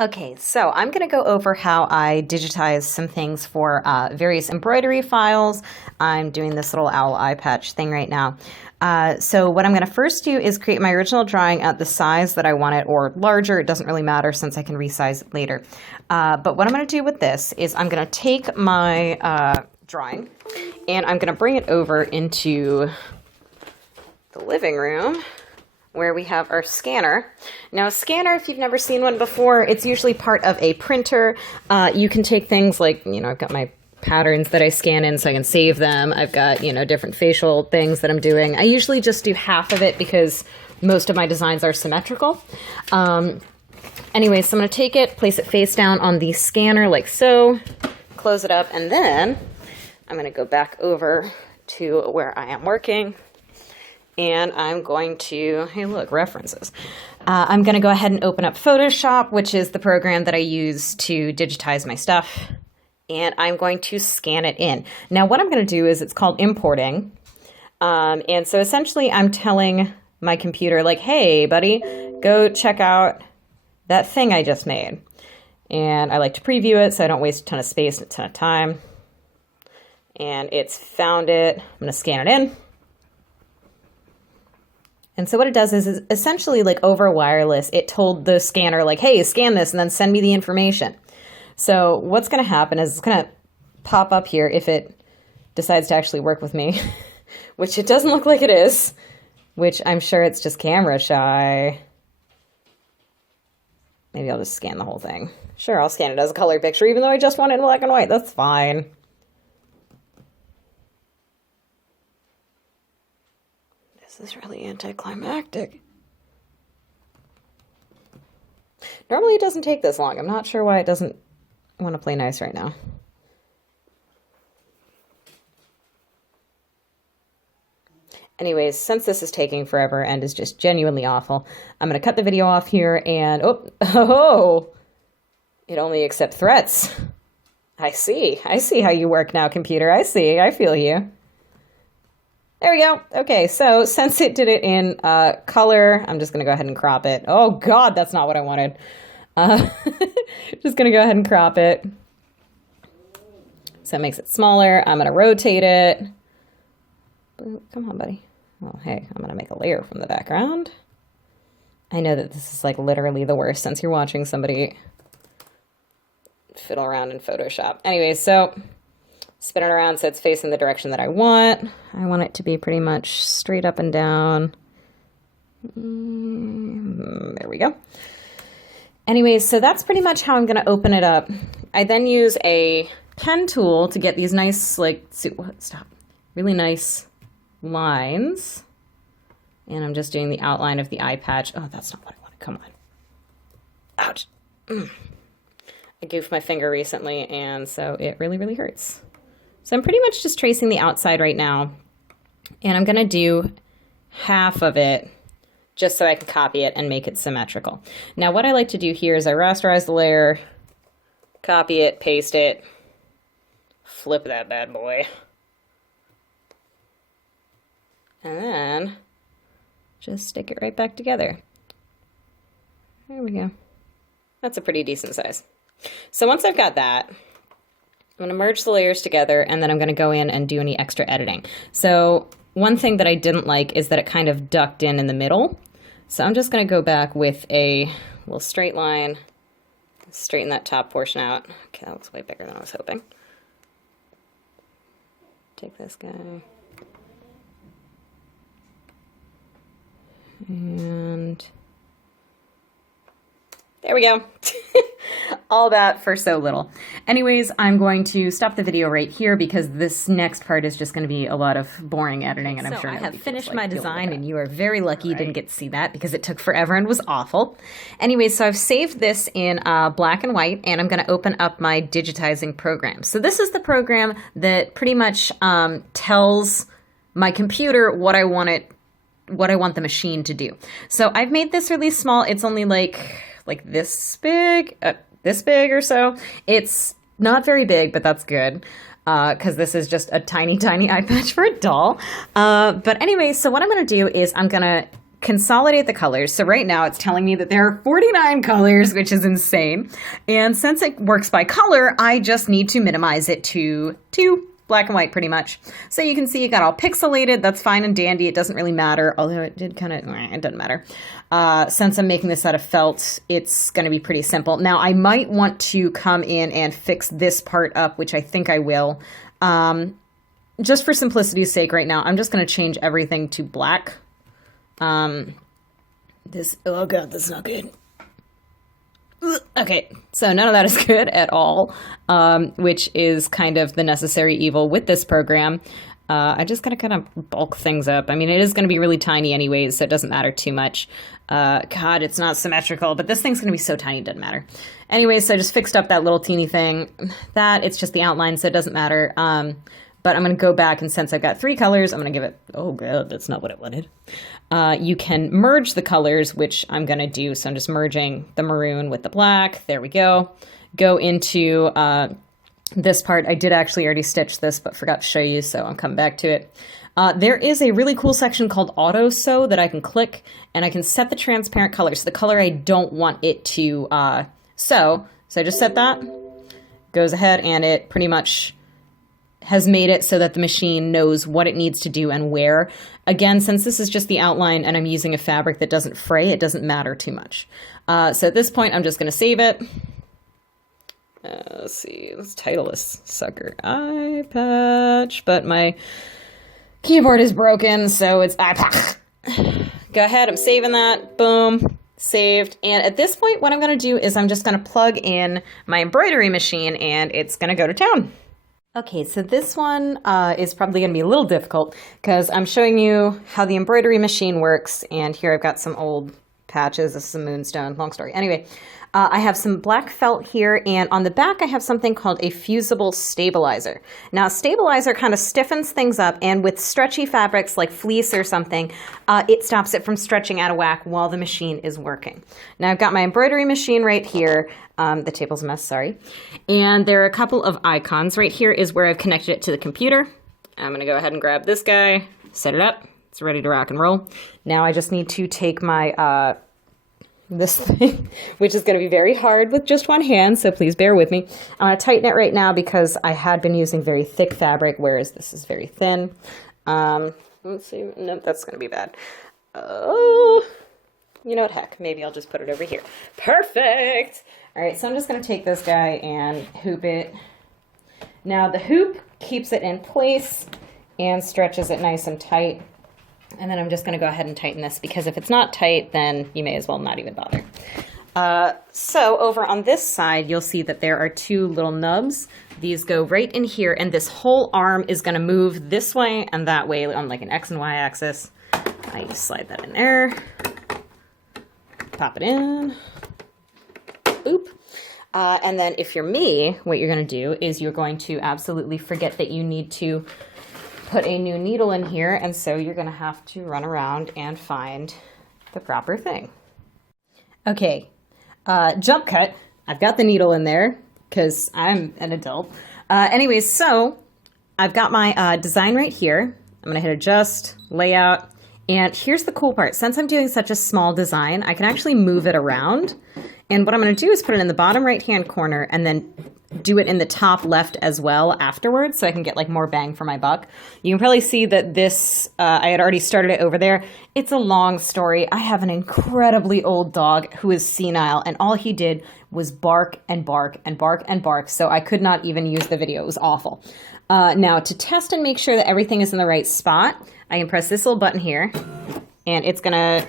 Okay, so I'm going to go over how I digitize some things for various embroidery files. I'm doing this little owl eye patch thing right now. So what I'm going to first do is create my original drawing at the size that I want it, or larger. It doesn't really matter since I can resize it later. But what I'm going to do with this is I'm going to take my drawing and I'm going to bring it over into the living room, where we have our scanner. Now, a scanner, if you've never seen one before, it's usually part of a printer. You can take things like, I've got my patterns that I scan in so I can save them. I've got, different facial things that I'm doing. I usually just do half of it because most of my designs are symmetrical. Anyway, so I'm going to take it, place it face down on the scanner like so, close it up, and then I'm going to go back over to where I am working. And I'm going to, hey look, references. I'm going to go ahead and open up Photoshop, which is the program that I use to digitize my stuff. And I'm going to scan it in. Now what I'm going to do is, it's called importing. And so essentially I'm telling my computer like, hey buddy, go check out that thing I just made. And I like to preview it so I don't waste a ton of space and a ton of time. And it's found it. I'm going to scan it in. And so what it does is essentially, like over wireless, it told the scanner like, hey, scan this and then send me the information. So what's going to happen is it's going to pop up here if it decides to actually work with me, which it doesn't look like it is, which I'm sure it's just camera shy. Maybe I'll just scan the whole thing. Sure, I'll scan it as a color picture, even though I just want it in black and white. That's fine. This is really anticlimactic. Normally it doesn't take this long. I'm not sure why it doesn't want to play nice right now. Anyways, since this is taking forever and is just genuinely awful, I'm going to cut the video off here and, it only accepts threats. I see how you work now, computer. I feel you. There we go. Okay, so since it did it in color, I'm just going to go ahead and crop it. Oh God, that's not what I wanted. Just going to go ahead and crop it. So it makes it smaller. I'm going to rotate it. Come on, buddy. Oh, hey, I'm going to make a layer from the background. I know that this is like literally the worst since you're watching somebody fiddle around in Photoshop. Anyways, so spin it around so it's facing the direction that I want. I want it to be pretty much straight up and down. There we go. Anyways, so that's pretty much how I'm going to open it up. I then use a pen tool to get these nice, really nice lines. And I'm just doing the outline of the eye patch. Oh, that's not what I wanted. Come on. Ouch. I goofed my finger recently, and so it really, really hurts. So I'm pretty much just tracing the outside right now, and I'm going to do half of it just so I can copy it and make it symmetrical. Now what I like to do here is I rasterize the layer, copy it, paste it, flip that bad boy, and then just stick it right back together. There we go. That's a pretty decent size. So once I've got that, I'm going to merge the layers together, and then I'm going to go in and do any extra editing. So one thing that I didn't like is that it kind of ducked in the middle. So I'm just going to go back with a little straight line, straighten that top portion out. Okay, that looks way bigger than I was hoping. Take this guy. And there we go. All that for so little. Anyways, I'm going to stop the video right here because this next part is just going to be a lot of boring editing, and I'm sure I have finished my design, and you are very lucky you didn't get to see that because it took forever and was awful. Anyways, so I've saved this in black and white, and I'm going to open up my digitizing program. So this is the program that pretty much tells my computer what I want the machine to do. So I've made this really small. It's only like this big or so. It's not very big, but that's good because this is just a tiny, tiny eye patch for a doll. But anyway, so what I'm going to do is I'm going to consolidate the colors. So right now it's telling me that there are 49 colors, which is insane. And since it works by color, I just need to minimize it to 2. Black and white, pretty much. So you can see it got all pixelated. That's fine and dandy. It doesn't really matter, although it did kind of, it doesn't matter. Since I'm making this out of felt, it's going to be pretty simple. Now, I might want to come in and fix this part up, which I think I will. Just for simplicity's sake right now, I'm just going to change everything to black. Oh God, that's not good. Okay, so none of that is good at all, which is kind of the necessary evil with this program. I just gotta kind of bulk things up. I mean, it is going to be really tiny anyways, so it doesn't matter too much. God, it's not symmetrical, but this thing's going to be so tiny it doesn't matter. Anyways, so I just fixed up that little teeny thing. It's just the outline, so it doesn't matter. But I'm going to go back, and since I've got 3 colors, I'm going to give it... Oh, God, that's not what it wanted. You can merge the colors, which I'm going to do. So I'm just merging the maroon with the black. There we go. Go into this part. I did actually already stitch this, but forgot to show you, so I'm coming back to it. There is a really cool section called Auto Sew that I can click, and I can set the transparent color. So the color I don't want it to sew. So I just set that. Goes ahead, and it pretty much... has made it so that the machine knows what it needs to do and where. Again, since this is just the outline and I'm using a fabric that doesn't fray, it doesn't matter too much. So at this point, I'm just going to save it. Let's see, let's title this sucker eye patch, but my keyboard is broken, so it's eye patch. Go ahead, I'm saving that. Boom. Saved. And at this point, what I'm going to do is I'm just going to plug in my embroidery machine and it's going to go to town. Okay, so this one is probably going to be a little difficult because I'm showing you how the embroidery machine works, and here I've got some old patches. This is some moonstone, long story. Anyway, I have some black felt here, and on the back I have something called a fusible stabilizer. Now, a stabilizer kind of stiffens things up, and with stretchy fabrics like fleece or something, it stops it from stretching out of whack while the machine is working. Now, I've got my embroidery machine right here. The table's a mess, sorry. And there are a couple of icons. Right here is where I've connected it to the computer. I'm going to go ahead and grab this guy, set it up. It's ready to rock and roll. Now I just need to take my, this thing, which is going to be very hard with just one hand, so please bear with me. I'm going to tighten it right now because I had been using very thick fabric, whereas this is very thin. Let's see. Nope, that's going to be bad. Oh, you know what, heck, maybe I'll just put it over here. Perfect! All right, so I'm just going to take this guy and hoop it. Now the hoop keeps it in place and stretches it nice and tight. And then I'm just going to go ahead and tighten this because if it's not tight, then you may as well not even bother. So over on this side, you'll see that there are 2 little nubs. These go right in here, and this whole arm is going to move this way and that way on like an X and Y axis. I just slide that in there. Pop it in. Oop. And then if you're me, what you're going to do is you're going to absolutely forget that you need to put a new needle in here, and so you're going to have to run around and find the proper thing. Okay, jump cut. I've got the needle in there because I'm an adult. Anyways, so I've got my design right here. I'm going to hit adjust, layout, and here's the cool part. Since I'm doing such a small design, I can actually move it around. And what I'm going to do is put it in the bottom right-hand corner and then do it in the top left as well afterwards so I can get like more bang for my buck. You can probably see that this, I had already started it over there. It's a long story. I have an incredibly old dog who is senile, and all he did was bark and bark and bark and bark. So I could not even use the video. It was awful. Now to test and make sure that everything is in the right spot, I can press this little button here and it's going to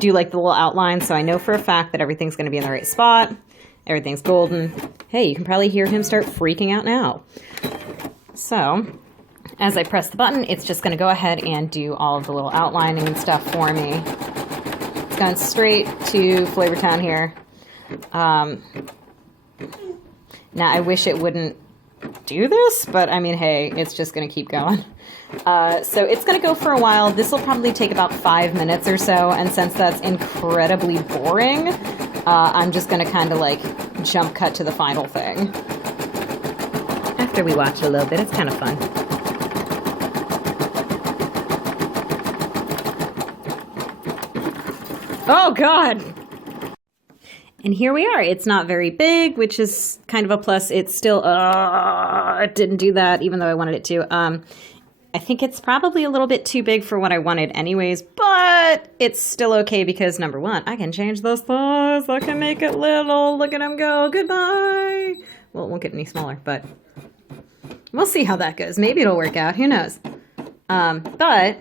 do like the little outline, so I know for a fact that everything's going to be in the right spot. Everything's golden. Hey, you can probably hear him start freaking out now. So as I press the button, it's just going to go ahead and do all of the little outlining and stuff for me. It's gone straight to Flavortown here. Now I wish it wouldn't do this, but I mean, hey, it's just going to keep going. So it's going to go for a while. This will probably take about 5 minutes or so, and since that's incredibly boring, I'm just going to kind of like jump cut to the final thing. After we watch a little bit, it's kind of fun. Oh, God. And here we are. It's not very big, which is kind of a plus. It's still, it didn't do that, even though I wanted it to. I think it's probably a little bit too big for what I wanted anyways, but it's still okay because, number one, I can change the size. I can make it little. Look at him go. Goodbye. Well, it won't get any smaller, but we'll see how that goes. Maybe it'll work out. Who knows? But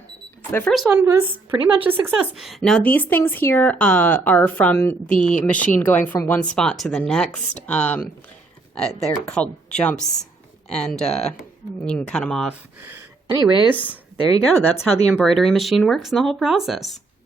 the first one was pretty much a success. Now, these things here are from the machine going from one spot to the next. They're called jumps, and you can cut them off. Anyways, there you go. That's how the embroidery machine works in the whole process.